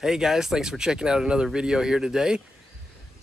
Hey guys, thanks for checking out another video here today.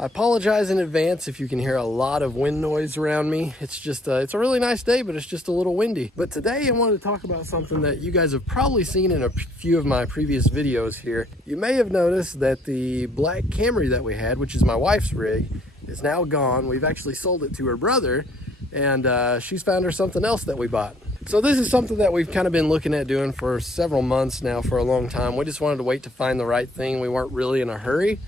I apologize in advance if you can hear a lot of wind noise around me. It's just, it's a really nice day, but it's just a little windy. But today I wanted to talk about something that you guys have probably seen in a few of my previous videos here. You may have noticed that the black Camry that we had, which is my wife's rig, is now gone. We've actually sold it to her brother, and she's found her something else that we bought. So this is something that we've kind of been looking at doing for several months now, for a long time. We just wanted to wait to find the right thing. We weren't really in a hurry,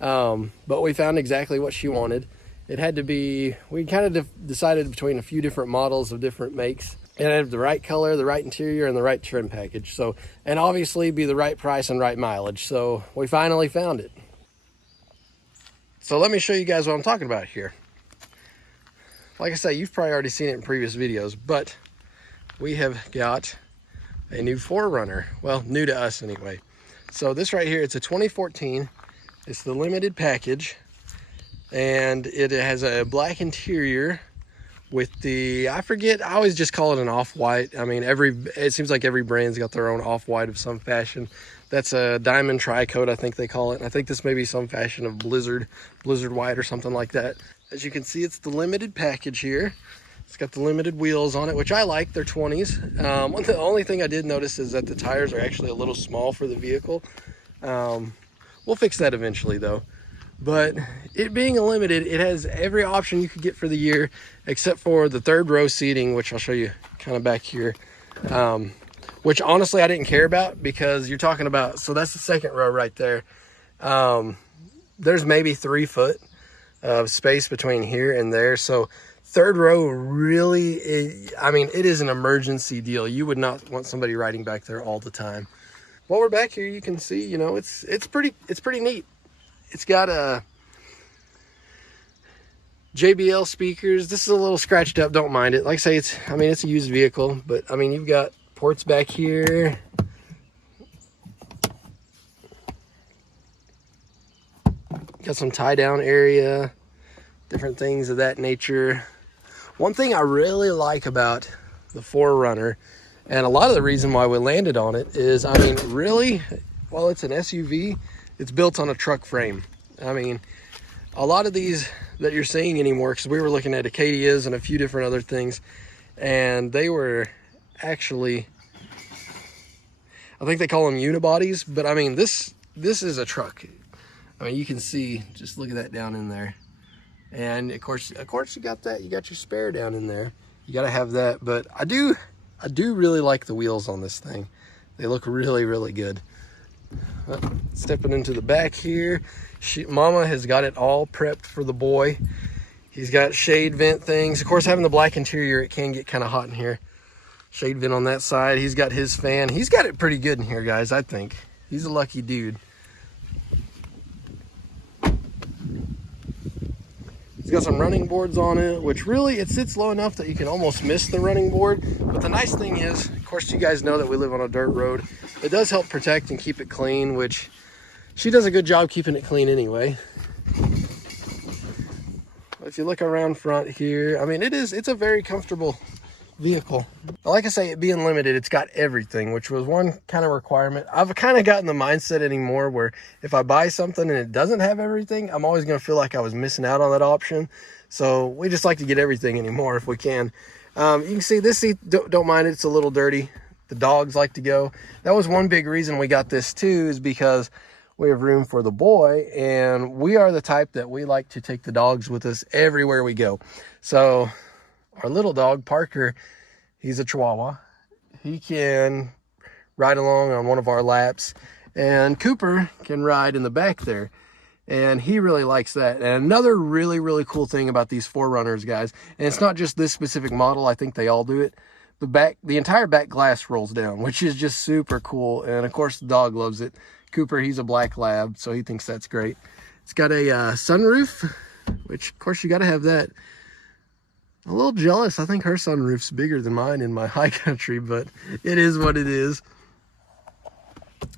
but we found exactly what she wanted. It had to be, we kind of decided between a few different models of different makes. It had the right color, the right interior, and the right trim package. So, and obviously be the right price and right mileage. So we finally found it. So let me show you guys what I'm talking about here. Like I say, you've probably already seen it in previous videos, but we have got a new 4Runner. Well, new to us anyway. So this right here, it's a 2014. It's the limited package, and it has a black interior with the, I forget, I always just call it an off-white. I mean, it seems like every brand's got their own off-white of some fashion. That's a diamond tri-coat, I think they call it. And I think this may be some fashion of blizzard white or something like that. As you can see, it's the limited package here. It's got the limited wheels on it, which I like. They're 20s. The only thing I did notice is that the tires are actually a little small for the vehicle. We'll fix that eventually though. But it being a limited, it has every option you could get for the year, except for the third row seating, which I'll show you kind of back here. Which honestly I didn't care about, because you're talking about, so that's the second row right there. There's maybe 3 foot of space between here and there. So third row really, I mean, it is an emergency deal. You would not want somebody riding back there all the time. While we're back here, you can see, you know, it's pretty neat. It's got a JBL speakers. This is a little scratched up, don't mind it. Like I say, it's a used vehicle, but I mean, you've got ports back here. Got some tie down area, different things of that nature. One thing I really like about the 4Runner, and a lot of the reason why we landed on it, is, I mean, really, while it's an SUV, it's built on a truck frame. I mean, a lot of these that you're seeing anymore, because we were looking at Acadias and a few different other things, and they were actually, I think they call them unibodies, but I mean, this is a truck. I mean, you can see, just look at that down in there. And of course you got that, you got your spare down in there. You got to have that, but I do really like the wheels on this thing. They look really, really good. Stepping into the back here, Mama has got it all prepped for the boy. He's got shade vent things. Of course, having the black interior, it can get kind of hot in here. Shade vent on that side. He's got his fan. He's got it pretty good in here, guys, I think. He's a lucky dude. It's got some running boards on it, which really, it sits low enough that you can almost miss the running board. But the nice thing is, of course, you guys know that we live on a dirt road. It does help protect and keep it clean, which she does a good job keeping it clean anyway. If you look around front here, I mean, it's a very comfortable vehicle. Like I say, it being limited, it's got everything, which was one kind of requirement. I've kind of gotten the mindset anymore where if I buy something and it doesn't have everything, I'm always going to feel like I was missing out on that option. So we just like to get everything anymore if we can. You can see this seat, don't mind it, it's a little dirty. The dogs like to go. That was one big reason we got this too, is because we have room for the boy, and we are the type that we like to take the dogs with us everywhere we go. So our little dog, Parker, he's a Chihuahua. He can ride along on one of our laps, and Cooper can ride in the back there, and he really likes that. And another really, really cool thing about these 4Runners, guys, and it's not just this specific model, I think they all do it, the entire back glass rolls down, which is just super cool. And of course, the dog loves it. Cooper, he's a black lab, so he thinks that's great. It's got a sunroof, which of course you got to have that. A little jealous. I think her sunroof's bigger than mine in my high country, but it is what it is.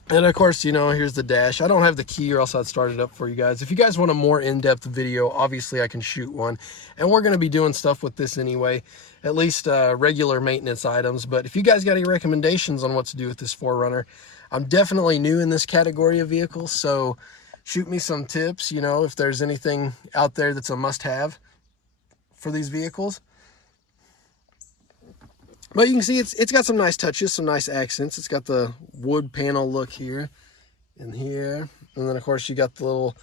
And of course, you know, here's the dash. I don't have the key, or else I'd start it up for you guys. If you guys want a more in-depth video, obviously I can shoot one. And we're going to be doing stuff with this anyway, at least regular maintenance items. But if you guys got any recommendations on what to do with this 4Runner, I'm definitely new in this category of vehicles, so shoot me some tips, you know, if there's anything out there that's a must-have for these vehicles. But you can see it's got some nice touches, some nice accents. It's got the wood panel look here and here. And then, of course, you got the little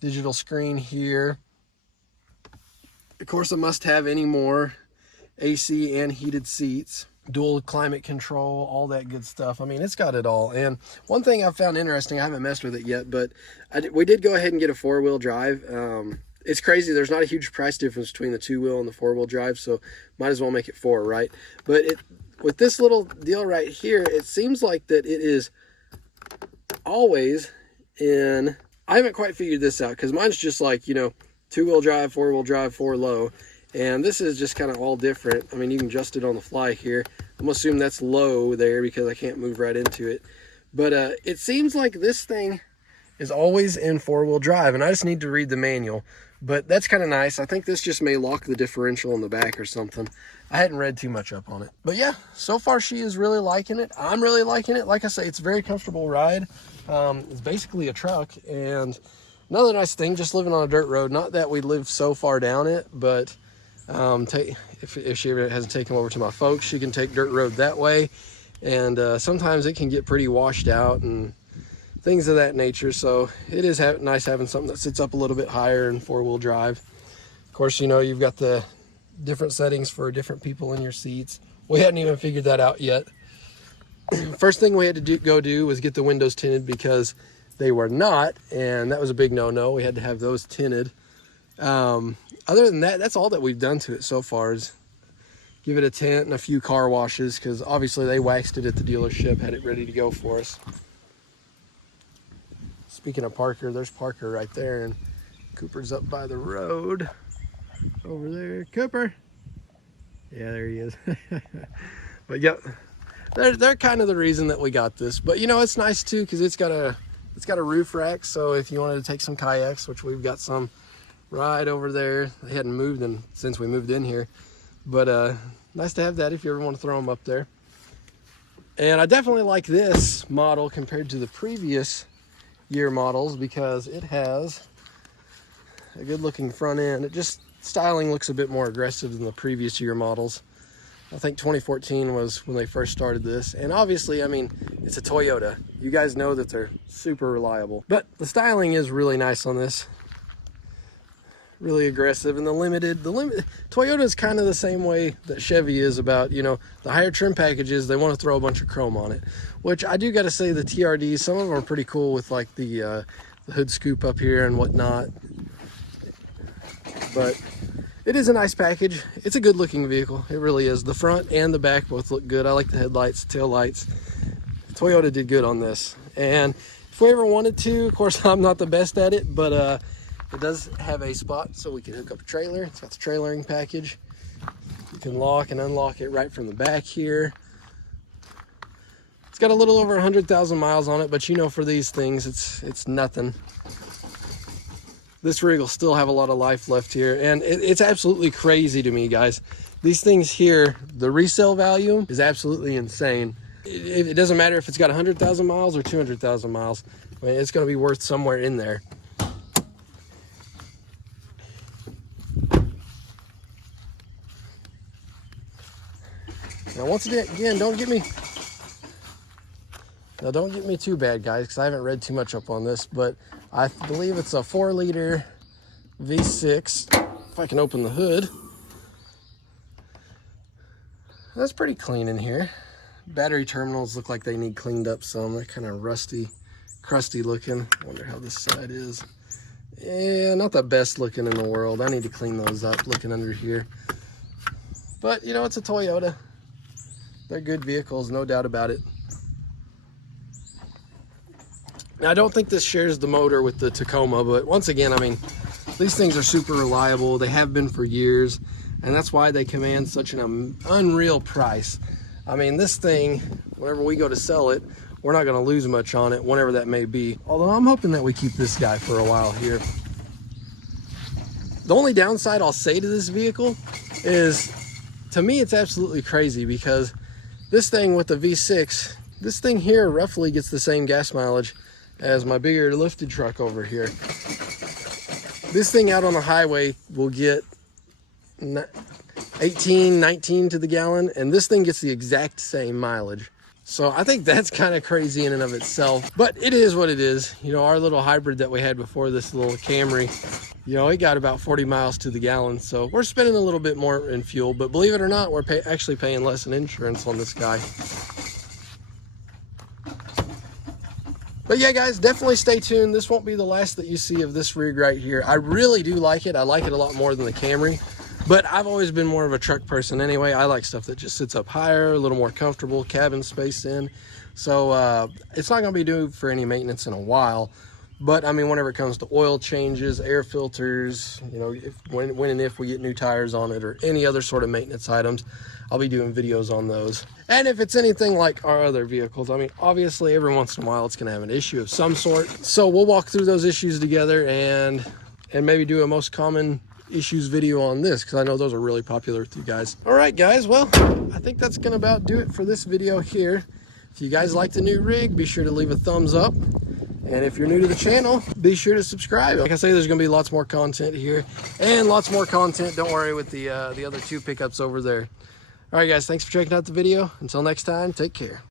digital screen here. Of course, a must-have anymore. AC and heated seats. Dual climate control, all that good stuff. I mean, it's got it all. And one thing I found interesting, I haven't messed with it yet, but we did go ahead and get a 4-wheel drive. It's crazy. There's not a huge price difference between the 2-wheel and the 4-wheel drive, so might as well make it 4, right? But with this little deal right here, it seems like that it is always in, I haven't quite figured this out because mine's just like, you know, 2-wheel drive, 4-wheel drive, 4 low. And this is just kind of all different. I mean, you can adjust it on the fly here. I'm gonna assume that's low there because I can't move right into it. But it seems like this thing is always in 4-wheel drive, and I just need to read the manual. But that's kind of nice. I think this just may lock the differential in the back or something. I hadn't read too much up on it. But yeah, so far she is really liking it. I'm really liking it. Like I say, it's a very comfortable ride. It's basically a truck. And another nice thing, just living on a dirt road, not that we live so far down it, but if she ever hasn't taken over to my folks, she can take dirt road that way. And sometimes it can get pretty washed out and things of that nature. So it is nice having something that sits up a little bit higher in 4-wheel drive. Of course, you know, you've got the different settings for different people in your seats. We hadn't even figured that out yet. First thing we had to go do was get the windows tinted because they were not, and that was a big no-no. We had to have those tinted. Other than that, that's all that we've done to it so far is give it a tint and a few car washes, because obviously they waxed it at the dealership, had it ready to go for us. Speaking of Parker, there's Parker right there, and Cooper's up by the road over there. Cooper, yeah, there he is. But yep, they're kind of the reason that we got this. But you know, it's nice too because it's got a roof rack, so if you wanted to take some kayaks, which we've got some right over there, they hadn't moved them since we moved in here, but nice to have that if you ever want to throw them up there. And I definitely like this model compared to the previous year models because it has a good looking front end. It just, styling looks a bit more aggressive than the previous year models. I think 2014 was when they first started this. And obviously, I mean, it's a Toyota. You guys know that they're super reliable. But the styling is really nice on this. Really aggressive. And the limited, Toyota is kind of the same way that Chevy is about, you know, the higher trim packages, they want to throw a bunch of chrome on it. Which I do got to say, the TRDs, some of them are pretty cool with like the hood scoop up here and whatnot. But it is a nice package. It's a good looking vehicle. It really is. The front and the back both look good. I like the headlights, tail lights. Toyota did good on this. And if we ever wanted to, of course, I'm not the best at it, but it does have a spot so we can hook up a trailer. It's got the trailering package. You can lock and unlock it right from the back here. It's got a little over 100,000 miles on it, but you know, for these things, it's nothing. This rig will still have a lot of life left here, and it's absolutely crazy to me, guys. These things here, the resale value is absolutely insane. It doesn't matter if it's got 100,000 miles or 200,000 miles. I mean, it's going to be worth somewhere in there. Now, once again, don't get me too bad, guys, because I haven't read too much up on this, but I believe it's a 4-liter V6. If I can open the hood. That's pretty clean in here. Battery terminals look like they need cleaned up some. They're kind of rusty, crusty looking. I wonder how this side is. Yeah, not the best looking in the world. I need to clean those up looking under here. But, you know, it's a Toyota. They're good vehicles, no doubt about it. Now, I don't think this shares the motor with the Tacoma, but once again, I mean, these things are super reliable. They have been for years, and that's why they command such an unreal price. I mean, this thing, whenever we go to sell it, we're not going to lose much on it, whenever that may be. Although I'm hoping that we keep this guy for a while here. The only downside I'll say to this vehicle is, to me, it's absolutely crazy because this thing with the V6, This thing here roughly gets the same gas mileage as my bigger lifted truck over here. This thing out on the highway will get 18, 19 to the gallon, and this thing gets the exact same mileage. So I think that's kind of crazy in and of itself, but it is what it is. You know, our little hybrid that we had before, this little Camry, you know, it got about 40 miles to the gallon. So we're spending a little bit more in fuel, but believe it or not, we're actually paying less in insurance on this guy. But yeah, guys, definitely stay tuned. This won't be the last that you see of this rig right here. I really do like it. I like it a lot more than the Camry, but I've always been more of a truck person anyway. I like stuff that just sits up higher, a little more comfortable, cabin space in. So it's not gonna be due for any maintenance in a while. But I mean, whenever it comes to oil changes, air filters, you know, when and if we get new tires on it or any other sort of maintenance items, I'll be doing videos on those. And if it's anything like our other vehicles, I mean, obviously every once in a while it's gonna have an issue of some sort. So we'll walk through those issues together and maybe do a most common issues video on this, because I know those are really popular with you guys. All right, guys, well, I think that's gonna about do it for this video here. If you guys like the new rig, be sure to leave a thumbs up. And if you're new to the channel, be sure to subscribe. Like I say, there's gonna be lots more content here and lots more content, don't worry, with the other two pickups over there. All right, guys, thanks for checking out the video. Until next time, take care.